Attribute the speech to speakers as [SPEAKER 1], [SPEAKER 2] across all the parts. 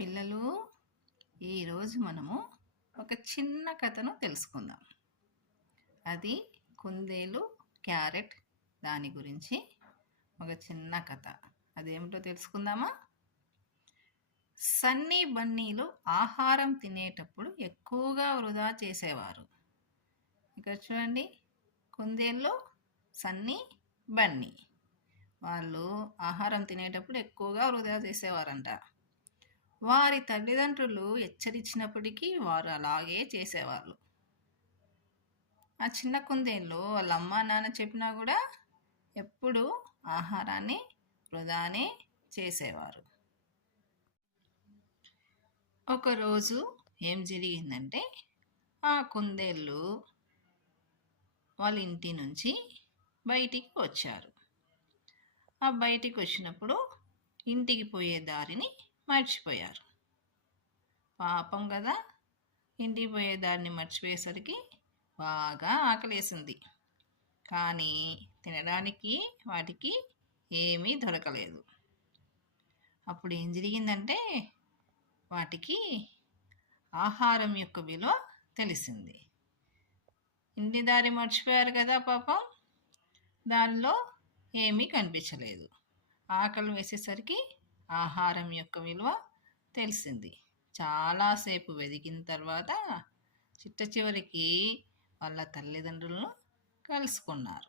[SPEAKER 1] పిల్లలు ఈరోజు మనము ఒక చిన్న కథను తెలుసుకుందాం. అది కుందేలు క్యారెట్ దాని గురించి ఒక చిన్న కథ. అదేమిటో తెలుసుకుందామా? సన్నీ బన్నీలు ఆహారం తినేటప్పుడు ఎక్కువగా వృధా చేసేవారు. ఇక్కడ చూడండి కుందేళ్ళు సన్నీ బన్నీ. వాళ్ళు ఆహారం తినేటప్పుడు ఎక్కువగా వృధా చేసేవారంట. వారి తల్లిదండ్రులు హెచ్చరించినప్పటికీ వారు అలాగే చేసేవాళ్ళు. ఆ చిన్న కుందేళ్ళు వాళ్ళ అమ్మ నాన్న చెప్పినా కూడా ఎప్పుడూ ఆహారాన్ని వృధానే చేసేవారు. ఒకరోజు ఏం జరిగిందంటే ఆ కుందేళ్ళు వాళ్ళ ఇంటి నుంచి బయటికి వచ్చారు. ఆ బయటికి వచ్చినప్పుడు ఇంటికి పోయే దారిని మర్చిపోయారు. పాపం కదా ఇంటికి పోయేదాన్ని మర్చిపోయేసరికి బాగా ఆకలేసింది. కానీ తినడానికి వాటికి ఏమీ దొరకలేదు. అప్పుడు ఏం జరిగిందంటే వాటికి ఆహారం యొక్క విలువ తెలిసింది. ఇంటి దారి మర్చిపోయారు కదా పాపం! దానిలో ఏమీ కనిపించలేదు. ఆకలి వేసేసరికి ఆహారం యొక్క విలువ తెలిసింది. చాలాసేపు వెదికిన తర్వాత చిట్ట చివరికి వాళ్ళ తల్లిదండ్రులను కలుసుకున్నారు.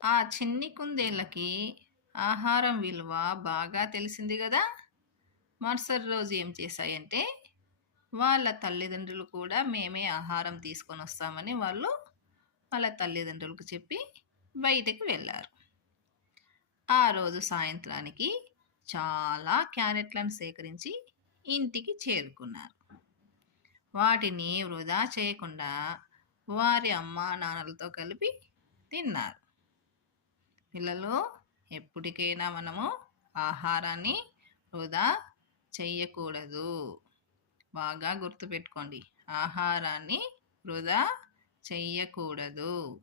[SPEAKER 1] ఆ చిన్ని కుందేళ్ళకి ఆహారం విలువ బాగా తెలిసింది కదా? మరుసటి రోజు ఏం చేశాయంటే వాళ్ళ తల్లిదండ్రులు కూడా మేమే ఆహారం తీసుకొని వస్తామని వాళ్ళు వాళ్ళ తల్లిదండ్రులకు చెప్పి బయటకు వెళ్ళారు. ఆ రోజు సాయంత్రానికి చాలా క్యారెట్లను సేకరించి ఇంటికి చేరుకున్నారు. వాటిని వృధా చేయకుండా వారి అమ్మ నాన్నలతో కలిపి తిన్నారు. పిల్లలు ఎప్పటికైనా మనము ఆహారాన్ని వృధా చెయ్యకూడదు బాగా గుర్తుపెట్టుకోండి ఆహారాన్ని వృధా చెయ్యకూడదు